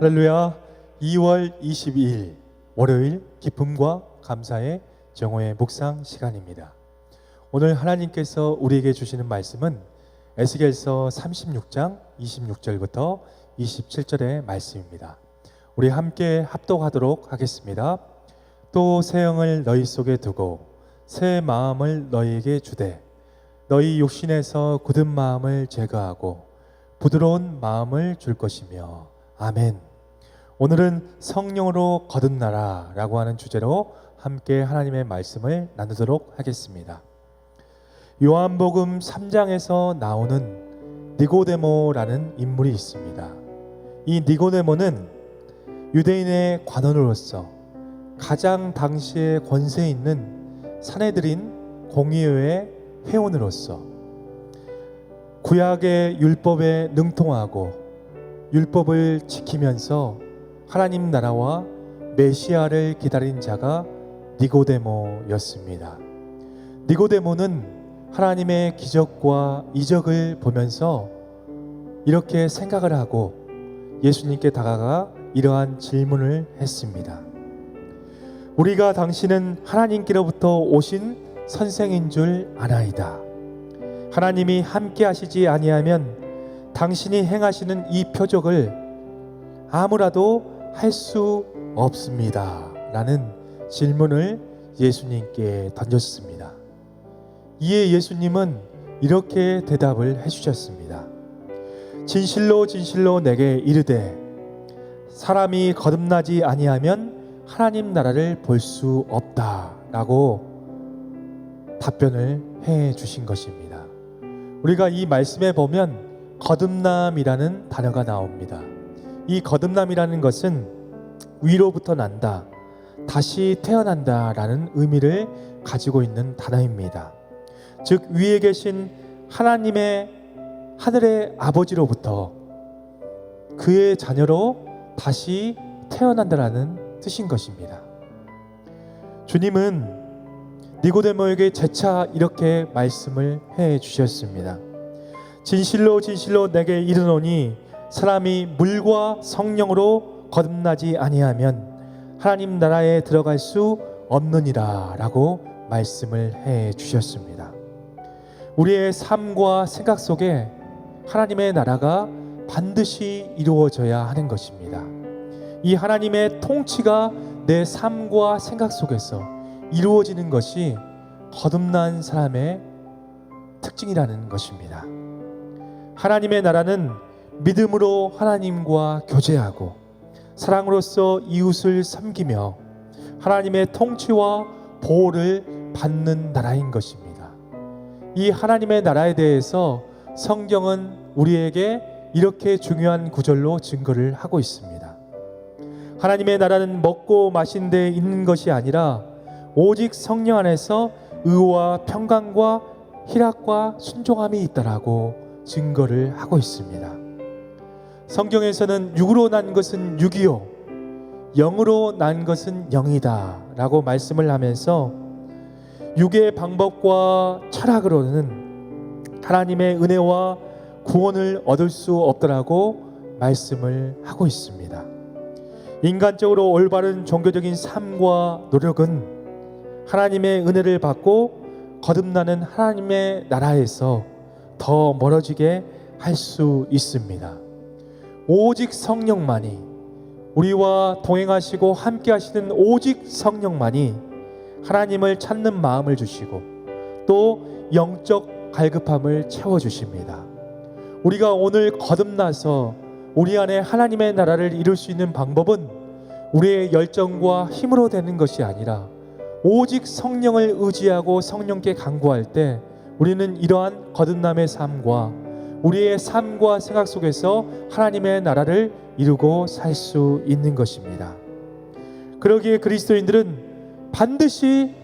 할렐루야. 2월 22일 월요일 기쁨과 감사의 정오의 묵상 시간입니다. 오늘 하나님께서 우리에게 주시는 말씀은 에스겔서 36장 26절부터 27절의 말씀입니다. 우리 함께 합독하도록 하겠습니다. 또 새 영을 너희 속에 두고 새 마음을 너희에게 주되 너희 육신에서 굳은 마음을 제거하고 부드러운 마음을 줄 것이며 아멘. 오늘은 성령으로 거듭나라 라고 하는 주제로 함께 하나님의 말씀을 나누도록 하겠습니다. 요한복음 3장에서 나오는 니고데모라는 인물이 있습니다. 이 니고데모는 유대인의 관원으로서 가장 당시에 권세 있는 산헤드린 공의회의 회원으로서 구약의 율법에 능통하고 율법을 지키면서 하나님 나라와 메시아를 기다린 자가 니고데모였습니다. 니고데모는 하나님의 기적과 이적을 보면서 이렇게 생각을 하고 예수님께 다가가 이러한 질문을 했습니다. 우리가 당신은 하나님께로부터 오신 선생인 줄 아나이다. 하나님이 함께 하시지 아니하면 당신이 행하시는 이 표적을 아무라도 할 수 없습니다 라는 질문을 예수님께 던졌습니다. 이에 예수님은 이렇게 대답을 해주셨습니다. 진실로 진실로 내게 이르되 사람이 거듭나지 아니하면 하나님 나라를 볼 수 없다 라고 답변을 해 주신 것입니다. 우리가 이 말씀에 보면 거듭남이라는 단어가 나옵니다. 이 거듭남이라는 것은 위로부터 난다, 다시 태어난다 라는 의미를 가지고 있는 단어입니다. 즉 위에 계신 하나님의 하늘의 아버지로부터 그의 자녀로 다시 태어난다라는 뜻인 것입니다. 주님은 니고데모에게 재차 이렇게 말씀을 해 주셨습니다. 진실로 진실로 내게 이르노니 사람이 물과 성령으로 거듭나지 아니하면 하나님 나라에 들어갈 수 없느니라 라고 말씀을 해 주셨습니다. 우리의 삶과 생각 속에 하나님의 나라가 반드시 이루어져야 하는 것입니다. 이 하나님의 통치가 내 삶과 생각 속에서 이루어지는 것이 거듭난 사람의 특징이라는 것입니다. 하나님의 나라는 믿음으로 하나님과 교제하고 사랑으로서 이웃을 섬기며 하나님의 통치와 보호를 받는 나라인 것입니다. 이 하나님의 나라에 대해서 성경은 우리에게 이렇게 중요한 구절로 증거를 하고 있습니다. 하나님의 나라는 먹고 마신 데 있는 것이 아니라 오직 성령 안에서 의와 평강과 희락과 순종함이 있다라고 증거를 하고 있습니다. 성경에서는 육으로 난 것은 육이요 영으로 난 것은 영이다 라고 말씀을 하면서 육의 방법과 철학으로는 하나님의 은혜와 구원을 얻을 수 없다라고 말씀을 하고 있습니다. 인간적으로 올바른 종교적인 삶과 노력은 하나님의 은혜를 받고 거듭나는 하나님의 나라에서 더 멀어지게 할 수 있습니다. 오직 성령만이, 우리와 동행하시고 함께 하시는 오직 성령만이 하나님을 찾는 마음을 주시고 또 영적 갈급함을 채워주십니다. 우리가 오늘 거듭나서 우리 안에 하나님의 나라를 이룰 수 있는 방법은 우리의 열정과 힘으로 되는 것이 아니라 오직 성령을 의지하고 성령께 간구할 때 우리는 이러한 거듭남의 삶과 우리의 삶과 생각 속에서 하나님의 나라를 이루고 살 수 있는 것입니다. 그러기에 그리스도인들은 반드시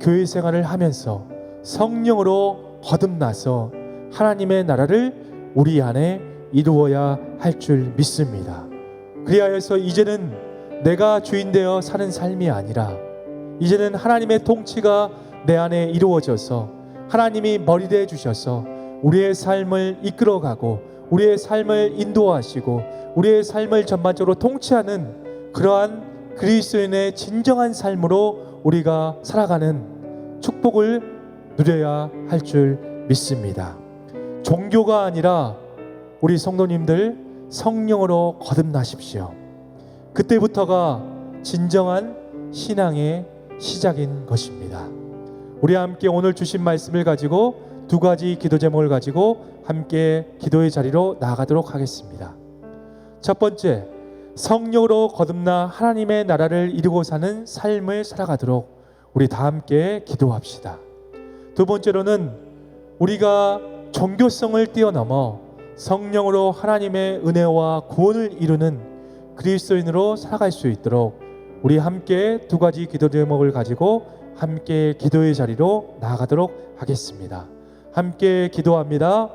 교회 생활을 하면서 성령으로 거듭나서 하나님의 나라를 우리 안에 이루어야 할 줄 믿습니다. 그리하여서 이제는 내가 주인 되어 사는 삶이 아니라 이제는 하나님의 통치가 내 안에 이루어져서 하나님이 머리 되어 주셔서 우리의 삶을 이끌어가고 우리의 삶을 인도하시고 우리의 삶을 전반적으로 통치하는 그러한 그리스도인의 진정한 삶으로 우리가 살아가는 축복을 누려야 할 줄 믿습니다. 종교가 아니라 우리 성도님들 성령으로 거듭나십시오. 그때부터가 진정한 신앙의 시작인 것입니다. 우리 함께 오늘 주신 말씀을 가지고 두 가지 기도 제목을 가지고 함께 기도의 자리로 나아가도록 하겠습니다. 첫 번째, 성령으로 거듭나 하나님의 나라를 이루고 사는 삶을 살아가도록 우리 다 함께 기도합시다. 두 번째로는 우리가 종교성을 뛰어넘어 성령으로 하나님의 은혜와 구원을 이루는 그리스도인으로 살아갈 수 있도록 우리 함께 두 가지 기도 제목을 가지고 함께 기도의 자리로 나아가도록 하겠습니다. 함께 기도합니다.